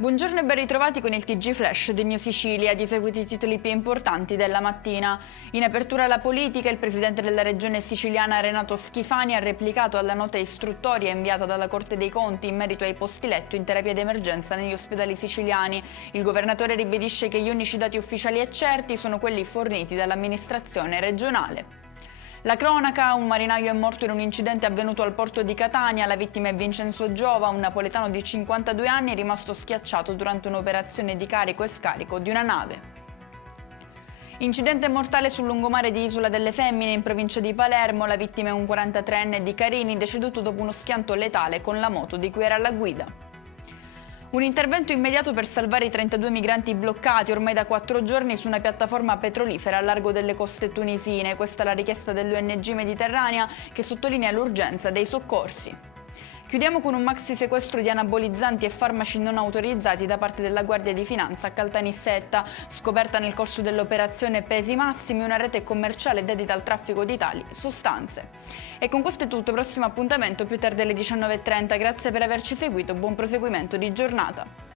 Buongiorno e ben ritrovati con il TG Flash di New Sicilia, di seguito i titoli più importanti della mattina. In apertura alla politica, il presidente della regione siciliana Renato Schifani ha replicato alla nota istruttoria inviata dalla Corte dei Conti in merito ai posti letto in terapia d'emergenza negli ospedali siciliani. Il governatore ribadisce che gli unici dati ufficiali e certi sono quelli forniti dall'amministrazione regionale. La cronaca: un marinaio è morto in un incidente avvenuto al porto di Catania. La vittima è Vincenzo Giova, un napoletano di 52 anni rimasto schiacciato durante un'operazione di carico e scarico di una nave. Incidente mortale sul lungomare di Isola delle Femmine in provincia di Palermo. La vittima è un 43enne di Carini, deceduto dopo uno schianto letale con la moto di cui era alla guida. Un intervento immediato per salvare i 32 migranti bloccati ormai da 4 giorni su una piattaforma petrolifera a largo delle coste tunisine. Questa è la richiesta dell'ONG Mediterranea, che sottolinea l'urgenza dei soccorsi. Chiudiamo con un maxi sequestro di anabolizzanti e farmaci non autorizzati da parte della Guardia di Finanza a Caltanissetta. Scoperta nel corso dell'operazione Pesi Massimi una rete commerciale dedita al traffico di tali sostanze. E con questo è tutto, prossimo appuntamento più tardi alle 19:30. Grazie per averci seguito, buon proseguimento di giornata.